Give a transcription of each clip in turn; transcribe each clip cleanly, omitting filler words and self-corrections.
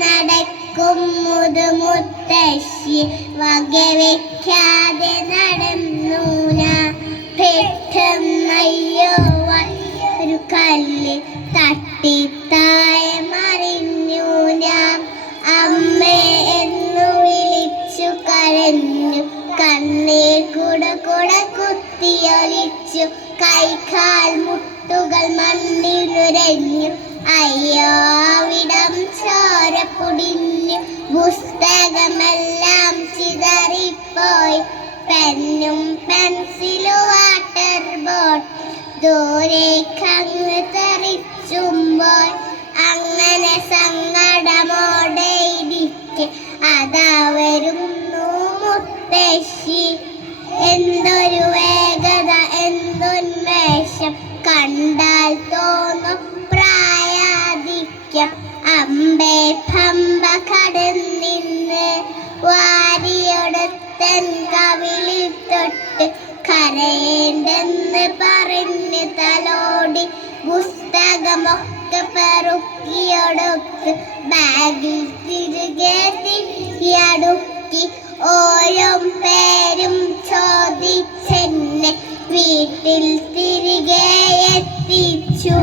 നടക്കും മുതുമുത്തശ്ശി വകവെക്കാതെ നടന്നു ഞാൻ. പെട്ടെന്നയ്യോ ഒരു കല്ല് തട്ടി താഴെ മറിഞ്ഞു ഞാൻ. അമ്മേ എന്നു വിളിച്ചു കരഞ്ഞു, കണ്ണീർ കുട കുത്തിയൊലിച്ചു. കൈകാൽ മുട്ടുകൾ മണ്ണിലുരഞ്ഞു, അയ്യോ അവിടം ചോര പൊടിഞ്ഞു. പുസ്തകമെല്ലാം ചിതറിപ്പോയി, പെന്നും പെൻസിലും വാട്ടർ ബോട്ട് ദൂരേക്കങ്ങ് തെറിച്ചുമ്പോൾ. അങ്ങനെ സങ്കടമോടെ ഇരിക്കെ അതാ വരുന്നു മുത്തശ്ശി. എന്തൊരു വേഗത, എന്തുന്മേഷം, കണ്ടാൽ തോന്നും പ്രായാധിക്യം. അമ്പേ പമ്പ കടന്നിന്ന് വാരിയൊടുത്തൻ കവിളിൽ തൊട്ട് കരയേണ്ടെന്ന് പറഞ്ഞ് തലോടി. പുസ്തകമൊക്കെ പെറുക്കിയൊടുത്ത് ബാഗിൽ തിരികെ തിരിയടുക്കി. ഓരോ പേരും ചോദിച്ചെന്നെ വീട്ടിൽ തിരികെ എത്തിച്ചു.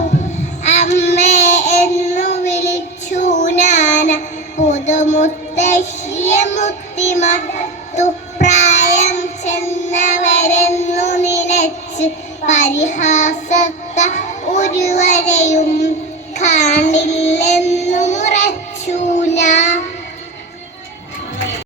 അമ്മേ എന്നു വിളിച്ചു ഞാൻ, പുതുമുത്തശ്ശിയെ മുത്തിമർത്തു. പ്രായം ചെന്നവരെന്നു നിലച്ച് പരിഹാസത്ത ഒരുവരെയും കാണില്ല